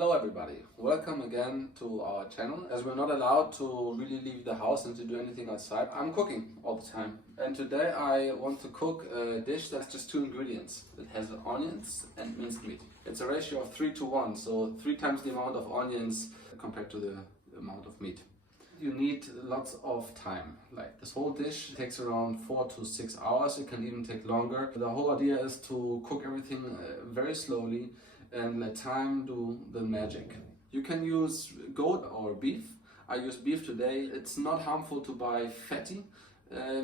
Hello everybody, welcome again to our channel. As we're not allowed to really leave the house and to do anything outside, I'm cooking all the time. And today I want to cook a dish that's just 2 ingredients. It has onions and minced meat. It's a ratio of 3 to 1, so 3 times the amount of onions compared to the amount of meat. You need lots of time. Like this whole dish takes around 4 to 6 hours. It can even take longer. The whole idea is to cook everything very slowly and let time do the magic. You can use goat or beef. I use beef today. It's not harmful to buy fatty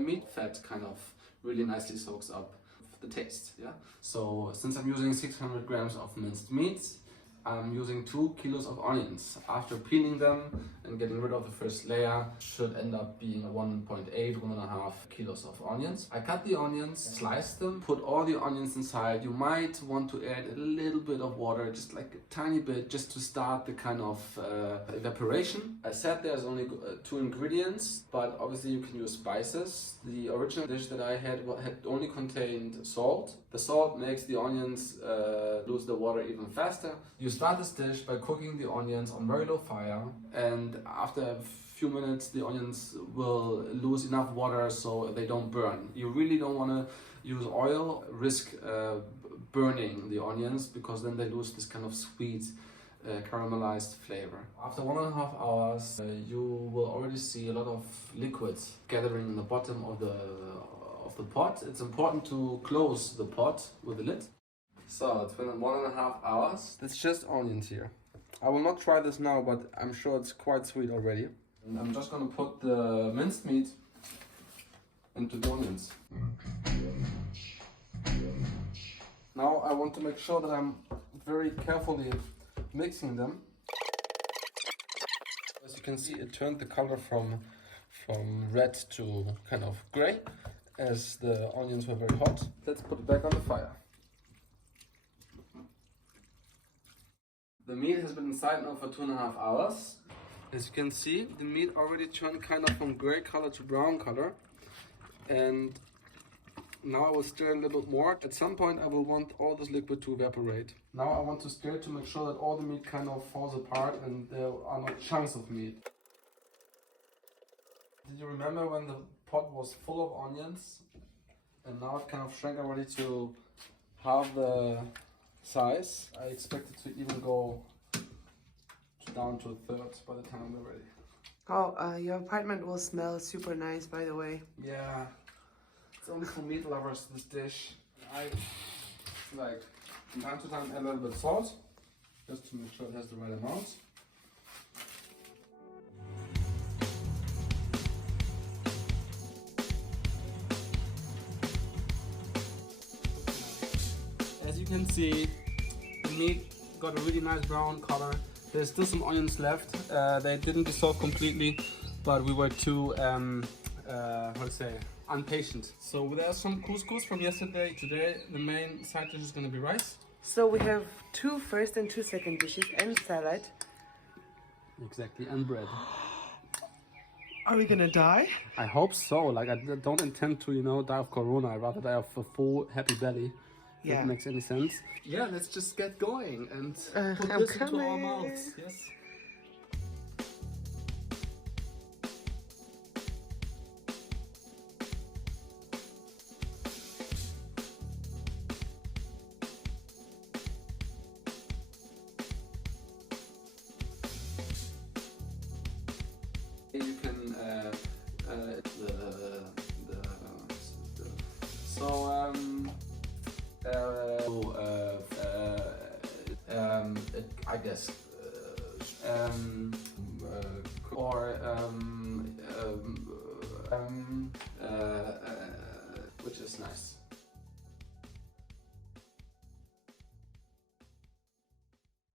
meat. Fat kind of really nicely soaks up the taste. Yeah. So since I'm using 600 grams of minced meat, I'm using 2 kilos of onions. After peeling them and getting rid of the first layer, should end up being 1.5 kilos of onions. I cut the onions, slice them, put all the onions inside. You might want to add a little bit of water, just like a tiny bit, just to start the kind of evaporation. I said there's only 2 ingredients, but obviously you can use spices. The original dish that I had only contained salt. The salt makes the onions lose the water even faster. You start this dish by cooking the onions on very low fire, and after a few minutes the onions will lose enough water so they don't burn. You really don't want to use oil, risk burning the onions, because then they lose this kind of sweet caramelized flavor. After 1.5 hours you will already see a lot of liquids gathering in the bottom of the pot. It's important to close the pot with the lid. So it's been 1.5 hours. It's just onions here. I will not try this now, but I'm sure it's quite sweet already. And I'm just gonna put the minced meat into the onions. Now I want to make sure that I'm very carefully mixing them. As you can see, it turned the color from red to kind of gray as the onions were very hot. Let's put it back on the fire. The meat has been inside now for 2.5 hours. As you can see, the meat already turned kind of from gray color to brown color. And now I will stir a little bit more. At some point I will want all this liquid to evaporate. Now I want to stir to make sure that all the meat kind of falls apart and there are no chunks of meat. Did you remember when the pot was full of onions? And now it kind of shrank already to half the size. I expect it to even go down to 1/3 by the time we're ready. Oh, your apartment will smell super nice, by the way. Yeah, it's only for meat lovers, this dish. I like from time to time add a little bit of salt, just to make sure it has the right amount. As you can see, the meat got a really nice brown color. There's still some onions left. They didn't dissolve completely, but we were too, impatient. So there's some couscous from yesterday. Today, the main side dish is going to be rice. So we have 2 first and 2 second dishes and salad. Exactly, and bread. Are we gonna die? I hope so. Like, I don't intend to, die of corona. I'd rather die of a full, happy belly. If Yeah. that makes any sense. Yeah, let's just get going and put I'm this into our coming. mouths. Yes. You can I guess which is nice.